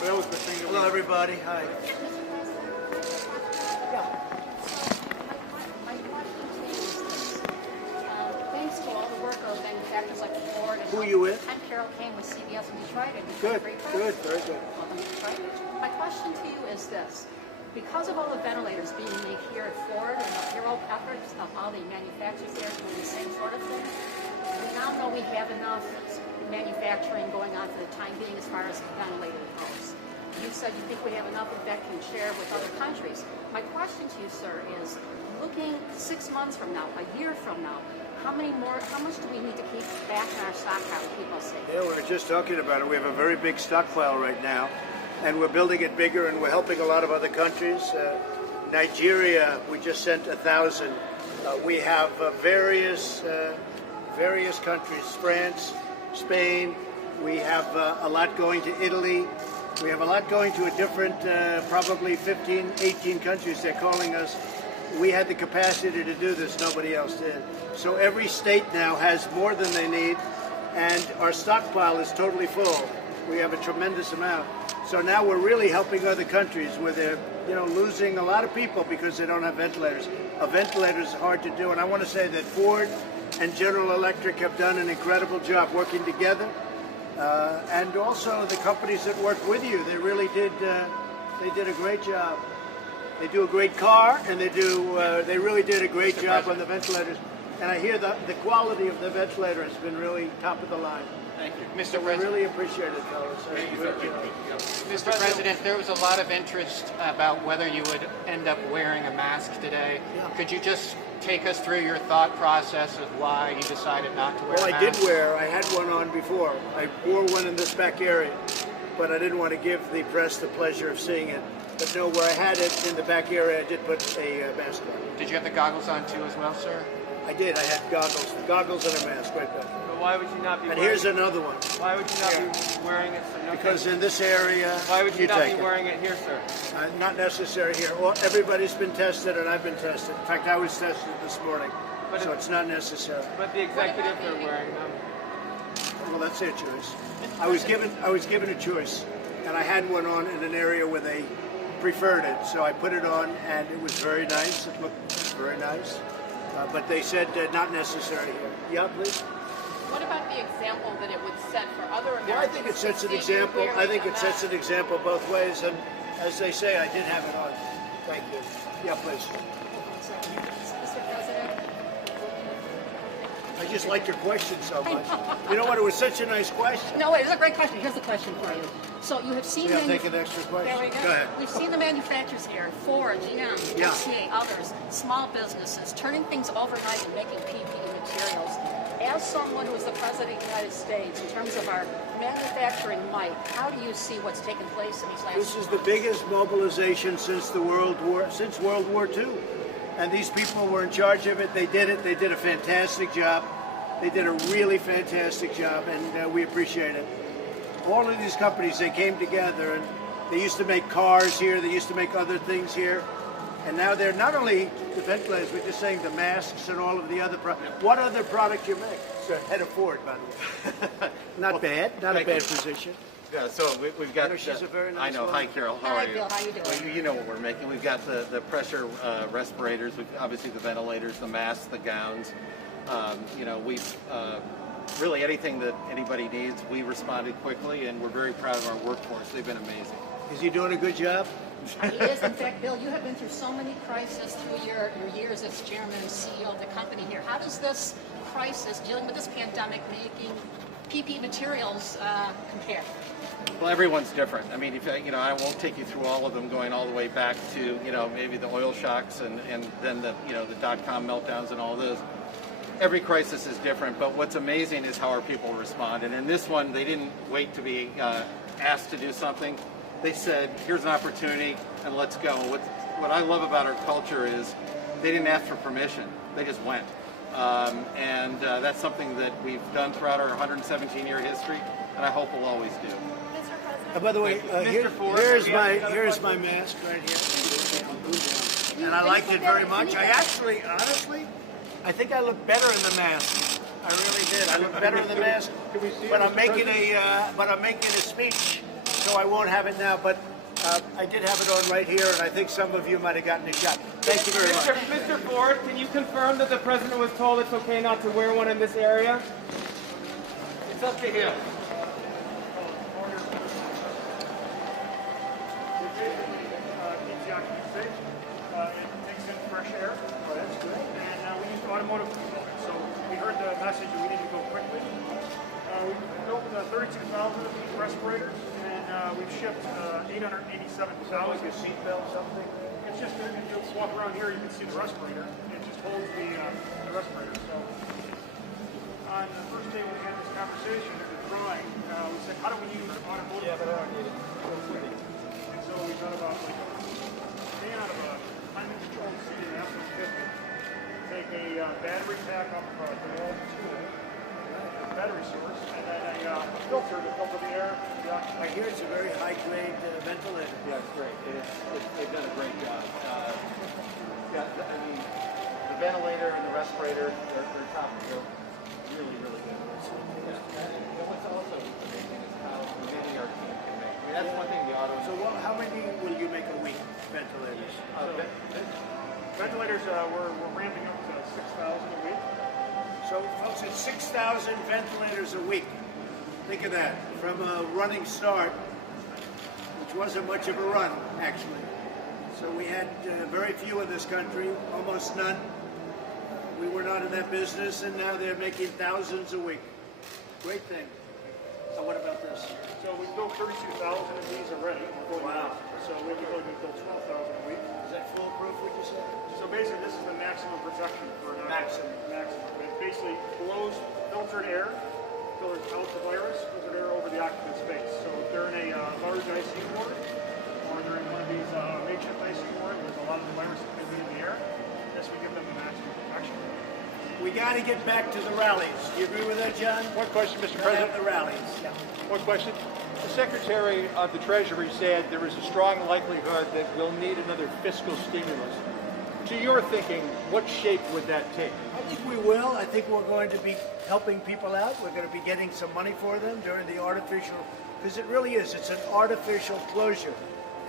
Hello, everybody. Hi. Thanks to all the work of manufacturers like Ford. Who are you with? I'm Carol Kane with CBS in Detroit. Good, good, very good. Welcome to Detroit. My question to you is this. Because of all the ventilators being made here at Ford and the hero efforts of all the manufacturers there doing the same sort of thing, we now know we have enough manufacturing going on for the time being as far as ventilator goes. You said you think we have enough, in fact, can share with other countries. My question to you, sir, is looking 6 months from now, a year from now, how much do we need to keep back in our stockpile to keep us safe? Yeah, we were just talking about it. We have a very big stockpile right now, and we're building it bigger, and we're helping a lot of other countries. Nigeria, we just sent 1,000. We have various countries, France, Spain. We have a lot going to Italy. We have a lot going to a different, probably 15, 18 countries. They're calling us. We had the capacity to do this. Nobody else did. So every state now has more than they need, and our stockpile is totally full. We have a tremendous amount. So now we're really helping other countries where they're, losing a lot of people because they don't have ventilators. A ventilator is hard to do, and I want to say that Ford and General Electric have done an incredible job working together, and also the companies that work with you. They really did. They did a great job. They do a great car, and they really did a great job on the ventilators. And I hear the quality of the ventilator has been really top of the line. Thank you. Mr. President. We really appreciate it, fellas. Mr. President, there was a lot of interest about whether you would end up wearing a mask today. Yeah. Could you just take us through your thought process of why you decided not to wear a mask? I had one on before. I wore one in this back area, but I didn't want to give the press the pleasure of seeing it. But no, where I had it in the back area, I did put a mask on. Did you have the goggles on too as well, sir? I did. I had goggles and a mask right back there. Why would you not be? And here's another one. Why would you not be wearing it? So Because in this area, why would you not be take wearing it here, sir? Not necessary here. Well, everybody's been tested, and I've been tested. In fact, I was tested this morning, so it's not necessary. But the executives are wearing them. Well, that's their choice. I was given a choice, and I had one on in an area where they preferred it, so I put it on, and it was very nice. It looked very nice, but they said not necessary here. Yeah, please. What about the example that it would set for other Americans? Well, I think it sets an example. I think it sets an example both ways, and as they say, I did have it on. Thank you. Yeah, please. Mr. President. I just like your question so much. You know what? It was such a nice question. No, wait, it's a great question. Here's the question for you. So you have seen... I'll take an extra question. There we go. Go ahead. We've seen the manufacturers here, Ford, GM, Yeah. FCA, others, small businesses, turning things overnight and making PPE materials. As someone who is the President of the United States, in terms of our manufacturing might, how do you see what's taken place in these last This few is the months? biggest mobilization since World War II. And these people were in charge of it. They did it. They did a fantastic job. They did a really fantastic job, and we appreciate it. All of these companies, they came together, and they used to make cars here. They used to make other things here. And now they're not only the ventilators, we're just saying the masks and all of the other products. What other product you make? Sir, head of Ford, by the way. Not bad. Not a bad position. Yeah, so we've got. She's a very nice I know. woman. Hi, Carol. How Hi, are you? Bill. How you doing? Well, you know what we're making. We've got the pressure respirators. We've obviously the ventilators, the masks, the gowns. We've really anything that anybody needs. We responded quickly, and we're very proud of our workforce. They've been amazing. Is he doing a good job? He is. In fact, Bill, you have been through so many crises through your years as chairman and CEO of the company here. How does this crisis, dealing with this pandemic, making PPE materials compare? Well, everyone's different. I mean, I won't take you through all of them, going all the way back to maybe the oil shocks and then the .com meltdowns and all those. Every crisis is different, but what's amazing is how our people respond. And in this one, they didn't wait to be asked to do something. They said, here's an opportunity, and let's go. What I love about our culture is they didn't ask for permission. They just went. And that's something that we've done throughout our 117-year history, and I hope we'll always do. By the way, here's my mask right here, and I liked it very much. I actually, honestly, I think I look better in the mask. I really did. I look better in the mask. But I'm making a speech so I won't have it now, but I did have it on right here, and I think some of you might have gotten a shot. Thank you very much. Mr. Ford, can you confirm that the president was told it's okay not to wear one in this area? It's up to him. Keeps the occupant safe. It takes in fresh air. Oh, that's good. And we use automotive components. So we heard the message that we need to go quickly. We built 32,000 of these respirators, and we've shipped 887,000. Like a seatbelt, something? It's just, if you walk around here, you can see the respirator. It just holds the respirator. So on the first day when we had this conversation, the drawing, we said, how do we use automotive? And so we thought about staying out of a climate controlled city in F-150, take a battery pack off of the wall tool, battery source, and then a filter to filter the air. I hear it's a very high-grade ventilator. Yeah, it's great. They've done a great job. I mean, the ventilator and the respirator, they're top of the really, really good. And what's also amazing is how many our team can make. I mean, that's one thing the auto. So how many will you make a week, ventilators? Ventilators, we're ramping up to 6,000 a week. So, folks, it's 6,000 ventilators a week. Think of that. From a running start, which wasn't much of a run, actually. So we had very few in this country, almost none. We were not in that business, and now they're making thousands a week. Great thing. So what about this? So we built 32,000 of these already. Wow. So we built 12,000 a week. Is that foolproof, would you say? So basically, this is the maximum protection for an Maximum. It basically blows filtered air, filters out the virus, filtered air over the occupant space. So if they're in a large ICU ward, or they're in one of these makeshift ICU ward, there's a lot of the virus that could be in the air. This would give them the maximum protection. We got to get back to the rallies. Do you agree with that, John? One question, Mr. Gotta President. have the rallies. Yeah. One question. The Secretary of the Treasury said there is a strong likelihood that we'll need another fiscal stimulus. To your thinking, what shape would that take? I think we will. I think we're going to be helping people out. We're going to be getting some money for them during the artificial, because it really is. It's an artificial closure.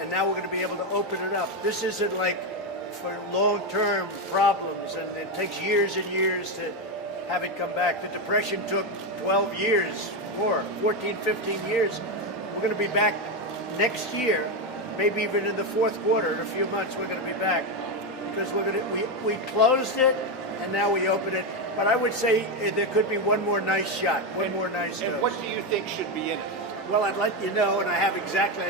And now we're going to be able to open it up. This isn't like for long-term problems, and it takes years and years to have it come back. The Depression took 12 years, 14, 15 years. We're going to be back next year, maybe even in the fourth quarter. In a few months, we're going to be back. Because we closed it, and now we open it. But I would say there could be one more nice shot, one more nice And dose. what do you think should be in it? Well, I'd let you know, and I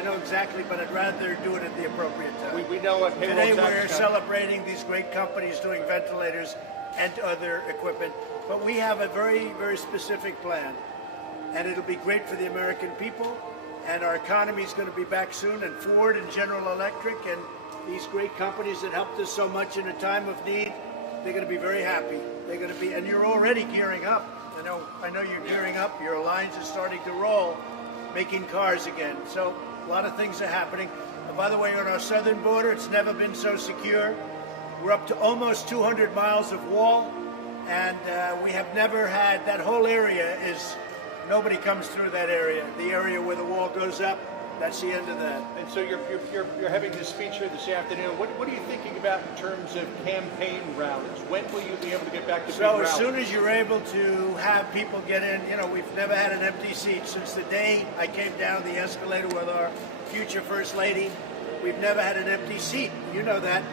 know exactly, but I'd rather do it at the appropriate time. We know what payroll Today tax we're cut. celebrating these great companies doing ventilators and other equipment, but we have a very, very specific plan, and it'll be great for the American people, and our economy is going to be back soon, and Ford and General Electric and these great companies that helped us so much in a time of need, they're going to be very happy. They're going to be, and you're already gearing up. I know you're gearing up. Your lines are starting to roll, making cars again. So a lot of things are happening. And by the way, on our southern border, it's never been so secure. We're up to almost 200 miles of wall, and we have never had, that whole area is, nobody comes through that area. The area where the wall goes up, that's the end of that. And so you're having this speech here this afternoon. What are you thinking about in terms of campaign rallies? When will you be able to get back to big So rallies? as soon as you're able to have people get in, we've never had an empty seat since the day I came down the escalator with our future First Lady. We've never had an empty seat. You know that.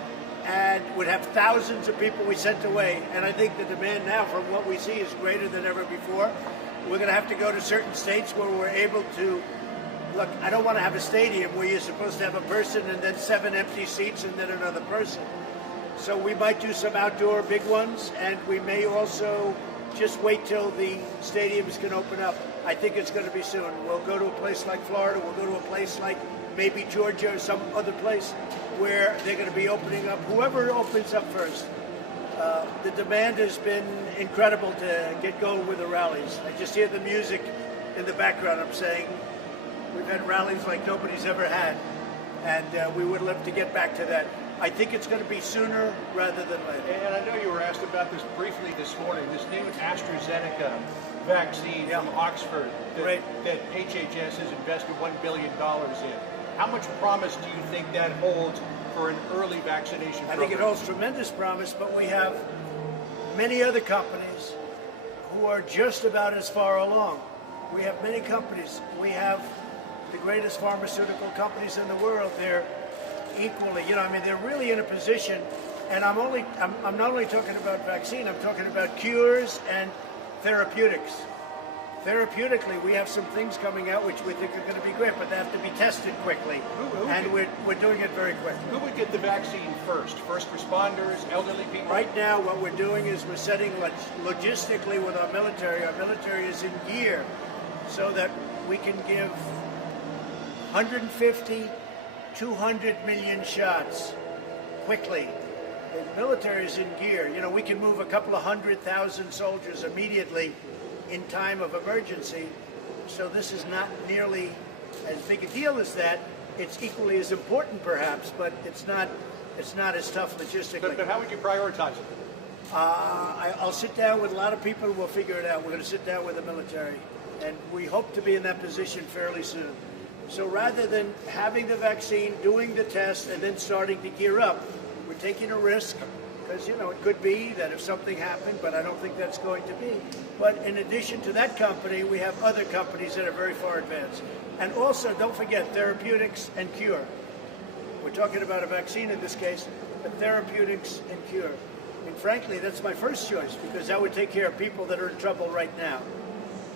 And would have thousands of people we sent away. And I think the demand now, from what we see, is greater than ever before. We're going to have to go to certain states where we're able to. Look, I don't want to have a stadium where you're supposed to have a person and then 7 empty seats and then another person. So we might do some outdoor big ones, and we may also just wait till the stadiums can open up. I think it's going to be soon. We'll go to a place like Florida. We'll go to a place like maybe Georgia or some other place where they're going to be opening up. Whoever opens up first. The demand has been incredible to get going with the rallies. I just hear the music in the background. I'm saying, we've had rallies like nobody's ever had, and we would love to get back to that. I think it's going to be sooner rather than later. And I know you were asked about this briefly this morning, this new AstraZeneca vaccine from Oxford that HHS has invested $1 billion in. How much promise do you think that holds for an early vaccination program? I think it holds tremendous promise, but we have many other companies who are just about as far along. We have many companies. We have the greatest pharmaceutical companies in the world. They're equally, they're really in a position, and I'm not only talking about vaccine, I'm talking about cures and therapeutics. Therapeutically, we have some things coming out which we think are going to be great, but they have to be tested quickly, and we're doing it very quickly. Who would get the vaccine first? First responders, elderly people? Right now, what we're doing is we're setting logistically with our military. Our military is in gear so that we can give 150, 200 million shots quickly. The military is in gear. We can move a couple of 100,000 soldiers immediately in time of emergency. So this is not nearly as big a deal as that. It's equally as important, perhaps, but it's not as tough logistically. But how would you prioritize it? I'll sit down with a lot of people and we'll figure it out. We're going to sit down with the military, and we hope to be in that position fairly soon. So rather than having the vaccine, doing the test, and then starting to gear up, we're taking a risk because, it could be that if something happened, but I don't think that's going to be. But in addition to that company, we have other companies that are very far advanced. And also, don't forget, therapeutics and cure. We're talking about a vaccine in this case, but therapeutics and cure. And frankly, that's my first choice because that would take care of people that are in trouble right now.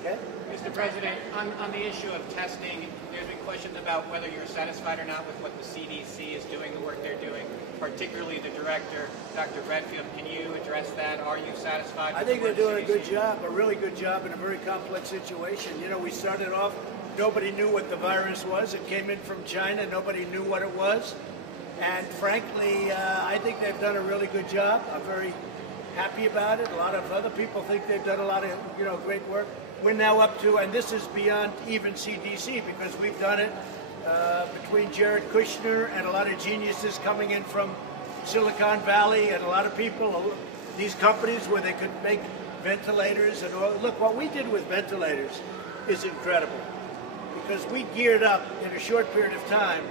Okay? Mr. President, on the issue of testing, there's been questions about whether you're satisfied or not with what the CDC is doing, the work they're doing, particularly the director, Dr. Redfield. Can you address that? Are you satisfied? I think they're doing a good job, a really good job in a very complex situation. We started off, nobody knew what the virus was. It came in from China. Nobody knew what it was. And frankly, I think they've done a really good job. I'm very happy about it. A lot of other people think they've done a lot of, great work. We're now up to, and this is beyond even CDC because we've done it between Jared Kushner and a lot of geniuses coming in from Silicon Valley and a lot of people, these companies where they could make ventilators and all. Look, what we did with ventilators is incredible because we geared up in a short period of time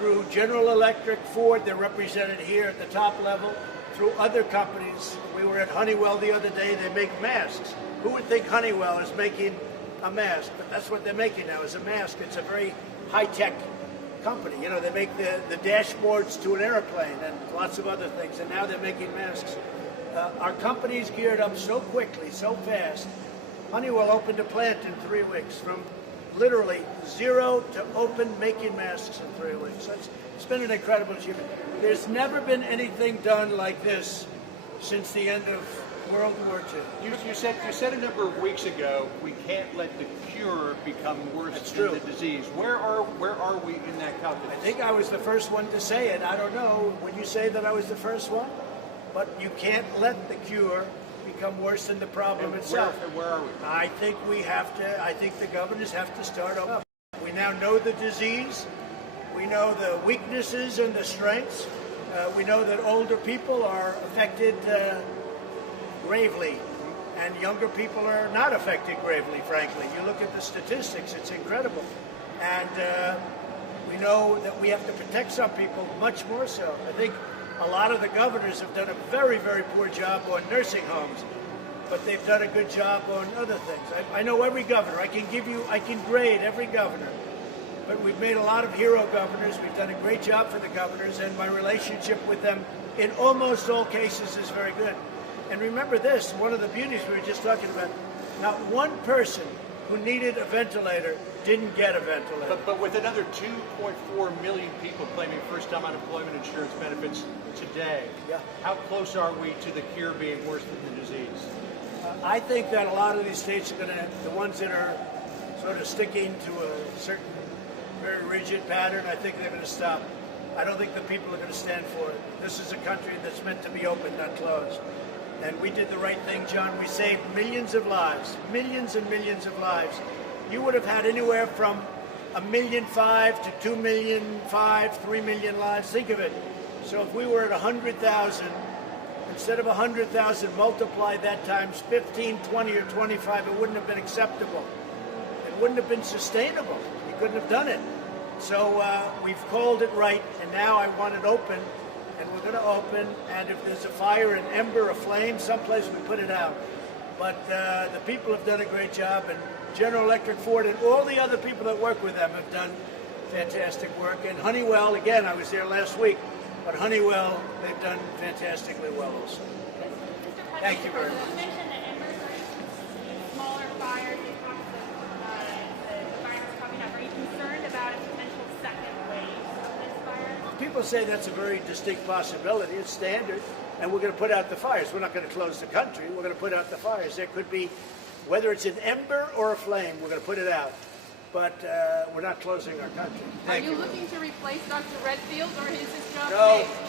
through General Electric, Ford, they're represented here at the top level, through other companies. We were at Honeywell the other day, they make masks. Who would think Honeywell is making a mask? But that's what they're making now, is a mask. It's a very high-tech company. They make the dashboards to an airplane and lots of other things, and now they're making masks. Our company's geared up so quickly, so fast. Honeywell opened a plant in 3 weeks, from literally zero to open making masks in 3 weeks. It's been an incredible achievement. There's never been anything done like this since the end of World War II. You said a number of weeks ago, we can't let the cure become worse than the disease. Where are we in that calculus? I think I was the first one to say it. I don't know when you say that I was the first one, but you can't let the cure become worse than the problem itself. Where are we? I think the governors have to start up. We now know the disease. We know the weaknesses and the strengths. We know that older people are affected gravely, and younger people are not affected gravely, frankly. You look at the statistics, it's incredible. And we know that we have to protect some people much more so. I think a lot of the governors have done a very, very poor job on nursing homes, but they've done a good job on other things. I know every governor. I can grade every governor. But we've made a lot of hero governors. We've done a great job for the governors, and my relationship with them in almost all cases is very good. And remember this, one of the beauties we were just talking about, not one person who needed a ventilator didn't get a ventilator. But with another 2.4 million people claiming first-time unemployment insurance benefits today, how close are we to the cure being worse than the disease? I think that a lot of these states are going to, the ones that are sort of sticking to a certain very rigid pattern, I think they're going to stop. I don't think the people are going to stand for it. This is a country that's meant to be open, not closed. And we did the right thing, John. We saved millions of lives, millions and millions of lives. You would have had anywhere from 1.5 million to 2.5 million, 3 million lives. Think of it. So if we were at 100,000, instead of 100,000, multiply that times 15, 20, or 25, it wouldn't have been acceptable. It wouldn't have been sustainable. You couldn't have done it. So we've called it right, and now I want it open, and we're going to open, and if there's a fire, an ember, a flame, someplace we put it out. But the people have done a great job, and General Electric, Ford, and all the other people that work with them have done fantastic work. And Honeywell, again, I was there last week, but Honeywell, they've done fantastically well also. Thank you very much. You mentioned that embers are smaller fires. You talked about the virus coming up. Are you concerned about a potential second wave of this virus? People say that's a very distinct possibility. It's standard, and we're going to put out the fires. We're not going to close the country. We're going to put out the fires. There could be, whether it's an ember or a flame, we're going to put it out. But we're not closing our country. Thank you. Are you looking to replace Dr. Redfield, or is his job No. safe?